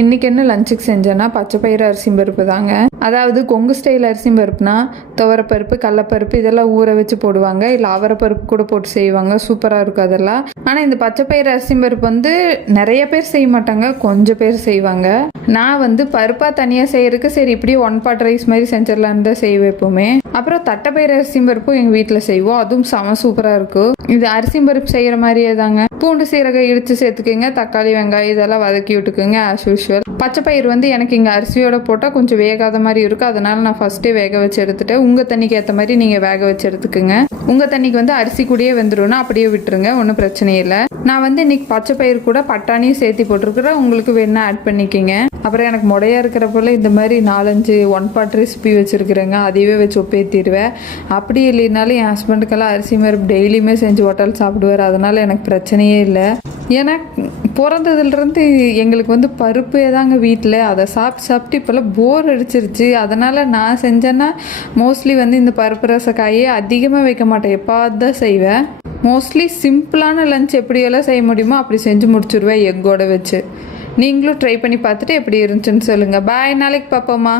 இன்றைக்கி என்ன லஞ்சுக்கு செஞ்சேன்னா பச்சைப்பயிறு அரிசி பருப்பு தாங்க. அதாவது கொங்கு ஸ்டைல் அரிசி பருப்புனா துவரப்பருப்பு கடலப்பருப்பு இதெல்லாம் ஊற வச்சு போடுவாங்க, இல்லை அவரைப்பருப்பு கூட போட்டு செய்வாங்க, சூப்பராக இருக்கும் அதெல்லாம். ஆனால் இந்த பச்சைப்பயிறு அரிசி பருப்பு வந்து நிறைய பேர் செய்ய மாட்டாங்க, கொஞ்சம் பேர் செய்வாங்க. நான் வந்து பருப்பாக தனியாக செய்யறதுக்கு சரி இப்படி ஒன் பாட் ரைஸ் மாதிரி செஞ்சிடலான்னு தான் செய்வேன் எப்போவுமே. அப்புறம் தட்டைப்பயிறு அரிசி பருப்பும் எங்கள் வீட்டில் செய்வோம், அதுவும் செம சூப்பராக இருக்கும். இது அரிசி பருப்பு செய்கிற மாதிரியே தாங்க. பூண்டு சீரகம் இடித்து சேர்த்துக்குங்க, தக்காளி வெங்காயம் இதெல்லாம் வதக்கி விட்டுக்குங்க ஆஸ் யூஷுவல். பச்சைப்பயிறு வந்து எனக்கு இங்கே அரிசியோட போட்டால் கொஞ்சம் வேகாத மாதிரி இருக்கும், அதனால நான் ஃபஸ்ட்டே வேக வச்சு எடுத்துட்டேன். உங்கள் தண்ணிக்கு ஏற்ற மாதிரி நீங்கள் வேக வச்சு எடுத்துக்குங்க. உங்கள் தண்ணிக்கு வந்து அரிசி கூடயே வெந்துடும்னா அப்படியே விட்டுருங்க, ஒன்றும் பிரச்சனை இல்லை. நான் வந்து இன்னைக்கு பச்சைப்பயிறு கூட பட்டாணியும் சேர்த்து போட்டிருக்கிறேன், உங்களுக்கு வேணா ஆட் பண்ணிக்கிங்க. அப்புறம் எனக்கு முடையாக இருக்கிற போல் இந்த மாதிரி 4-5 ஒன் பாட் ரெசிபி வச்சுருக்குறேங்க, அதையவே வச்சு ஒப்பேற்றிடுவேன். அப்படி இல்லைனாலும் என் ஹஸ்பண்டுக்கெல்லாம் அரிசி பருப்பு டெய்லியுமே செஞ்சு ஹோட்டல் சாப்பிடுவார், அதனால் எனக்கு பிரச்சனையே இல்லை. ஏன்னா பிறந்ததுலேருந்து எங்களுக்கு வந்து பருப்பே தாங்க வீட்டில், அதை சாப்பிட்டு இப்போல்லாம் போர் அடிச்சிருச்சு. அதனால் நான் செஞ்சேன்னா மோஸ்ட்லி வந்து இந்த பருப்பு ரசக்காயே அதிகமாக வைக்க மாட்டேன், எப்பாவது தான் செய்வேன். மோஸ்ட்லி சிம்பிளான லஞ்ச் எப்படியெல்லாம் செய்ய முடியுமோ அப்படி செஞ்சு முடிச்சுடுவேன் எக்கோட வச்சு. நீங்களும் ட்ரை பண்ணி பார்த்துட்டு எப்படி இருந்துச்சுன்னு சொல்லுங்கள். பாய், நாளைக்கு பார்ப்போமா.